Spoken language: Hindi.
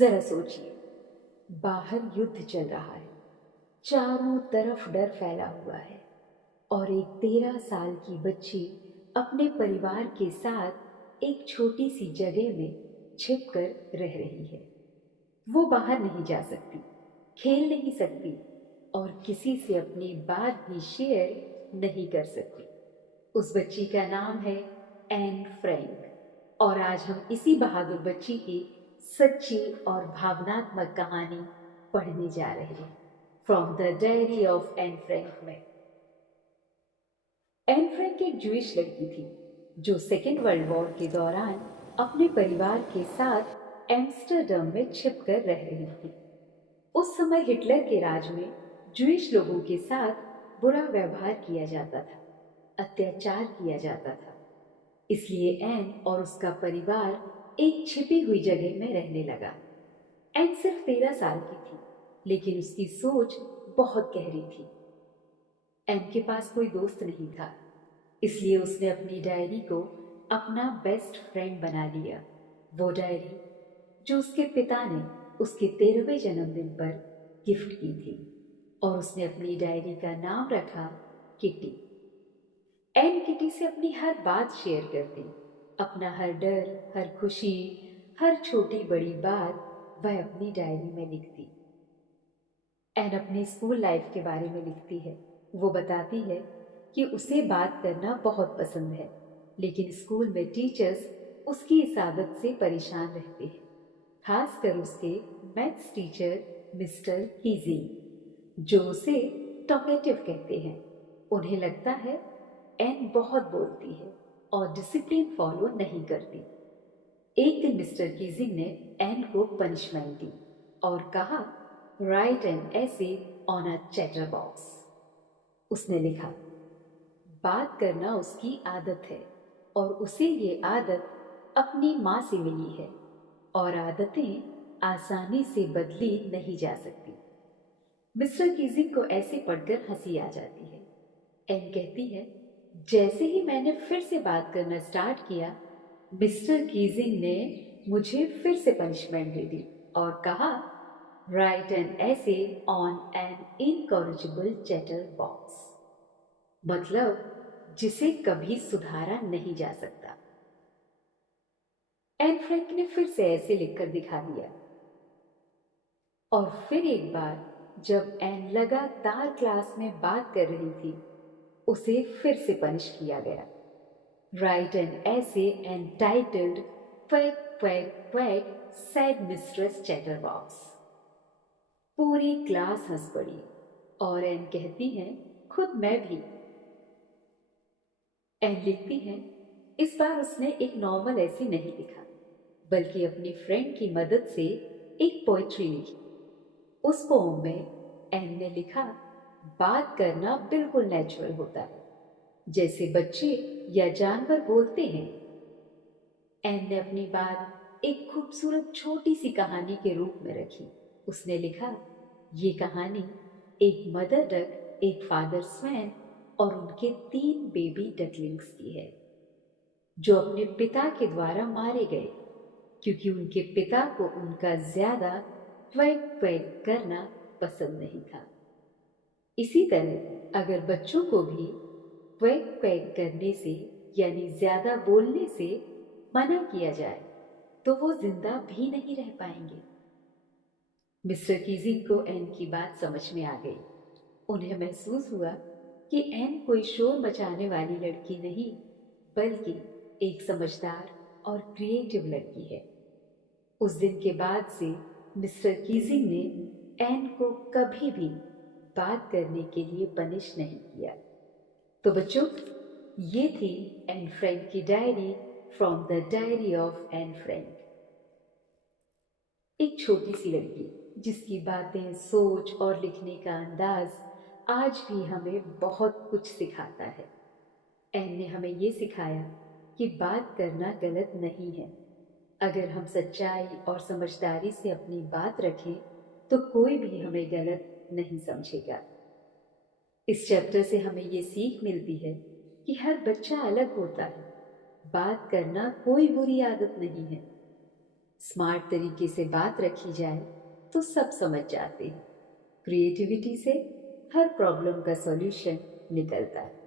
जरा सोचिए, बाहर युद्ध चल रहा है, चारों तरफ डर फैला हुआ है और एक 13 साल की बच्ची अपने परिवार के साथ एक छोटी सी जगह में छिप कर रह रही है। वो बाहर नहीं जा सकती, खेल नहीं सकती और किसी से अपनी बात भी शेयर नहीं कर सकती। उस बच्ची का नाम है एन फ्रैंक और आज हम इसी बहादुर बच्ची की सच्ची और भावनात्मक कहानी पढ़ने जा रहे हैं from the diary of Anne Frank में। एन फ्रैंक एक जूइश लड़की थी जो सेकेंड वर्ल्ड वॉर के दौरान अपने परिवार के साथ एम्स्टर्डम में छिपकर रह रही थी। उस समय हिटलर के राज में जूइश लोगों के साथ बुरा व्यवहार किया जाता था, अत्याचार किया जाता था। इसलिए एन और उसका परिवार एक छिपी हुई जगह में रहने लगा। एन सिर्फ 13 साल की थी, लेकिन उसकी सोच बहुत गहरी थी। एन के पास कोई दोस्त नहीं था, इसलिए उसने अपनी डायरी को अपना बेस्ट फ्रेंड बना लिया। वो डायरी जो उसके पिता ने उसके 13वें जन्मदिन पर गिफ्ट की थी और उसने अपनी डायरी का नाम रखा किटी। एन किटी से अपनी हर बात शेयर करती, अपना हर डर, हर खुशी, हर छोटी बड़ी बात वह अपनी डायरी में लिखती। एन अपनी स्कूल लाइफ के बारे में लिखती है। वो बताती है कि उसे बात करना बहुत पसंद है, लेकिन स्कूल में टीचर्स उसकी इस आदत से परेशान रहते हैं, खासकर उसके मैथ्स टीचर मिस्टर कीजिंग, जो उसे टॉकेटिव कहते हैं। उन्हें लगता है एन बहुत बोलती है और डिसिप्लिन फॉलो नहीं करती। एक दिन मिस्टर कीजिंग ने एन को पनिशमेंट दी और कहा, राइट एन ऐसे ऑन अ चैटर बॉक्स। उसने लिखा, बात करना उसकी आदत है और उसे ये आदत अपनी माँ से मिली है और आदतें आसानी से बदली नहीं जा सकती। मिस्टर कीजिंग को ऐसे पढ़कर हंसी आ जाती है। एन कहती है, जैसे ही मैंने फिर से बात करना स्टार्ट किया, मिस्टर कीजिंग ने मुझे फिर से पनिशमेंट दे दी और कहा, राइट एन ऐसे on an incorrigible chatter box. मतलब जिसे कभी सुधारा नहीं जा सकता। एन फ्रैंक ने फिर से ऐसे लिखकर दिखा दिया और फिर एक बार जब एन लगातार क्लास में बात कर रही थी, उसे फिर से पनिश किया गया। राइट एन ऐसे entitled quack quack quack sad mistress chatterbox. पूरी क्लास हंस पड़ी और एन कहती है, खुद मैं भी। एन लिखती है, इस बार उसने एक नॉर्मल ऐसे नहीं लिखा, बल्कि अपनी फ्रेंड की मदद से एक पोएट्री लिखी। उस पोम में एन ने लिखा, बात करना बिल्कुल नेचुरल होता है, जैसे बच्चे या जानवर बोलते हैं। एन ने अपनी बात एक खूबसूरत छोटी सी कहानी के रूप में रखी। उसने लिखा, ये कहानी एक मदर डक, एक फादर स्वैन और उनके 3 बेबी डकलिंग्स की है, जो अपने पिता के द्वारा मारे गए क्योंकि उनके पिता को उनका ज्यादा क्वैक क्वैक करना पसंद नहीं था। इसी तरह अगर बच्चों को भी क्वैक क्वैक करने से यानी ज्यादा बोलने से मना किया जाए तो वो जिंदा भी नहीं रह पाएंगे। मिस्टर कीजिंग को एन की बात समझ में आ गई। उन्हें महसूस हुआ कि एन कोई शोर मचाने वाली लड़की नहीं, बल्कि एक समझदार और क्रिएटिव लड़की है। उस दिन के बाद से मिस्टर कीजिंग ने एन को कभी भी बात करने के लिए पनिश नहीं किया। तो बच्चों, ये थी एन फ्रैंक की diary from the diary of Anne Frank. एक छोटी सी लड़की जिसकी बातें, सोच और लिखने का अंदाज आज भी हमें बहुत कुछ सिखाता है। एन ने हमें ये सिखाया कि बात करना गलत नहीं है। अगर हम सच्चाई और समझदारी से अपनी बात रखें तो कोई भी हमें गलत नहीं समझेगा। इस चैप्टर से हमें ये सीख मिलती है कि हर बच्चा अलग होता है। बात करना कोई बुरी आदत नहीं है। स्मार्ट तरीके से बात रखी जाए तो सब समझ जाते हैं। क्रिएटिविटी से हर प्रॉब्लम का सॉल्यूशन निकलता है।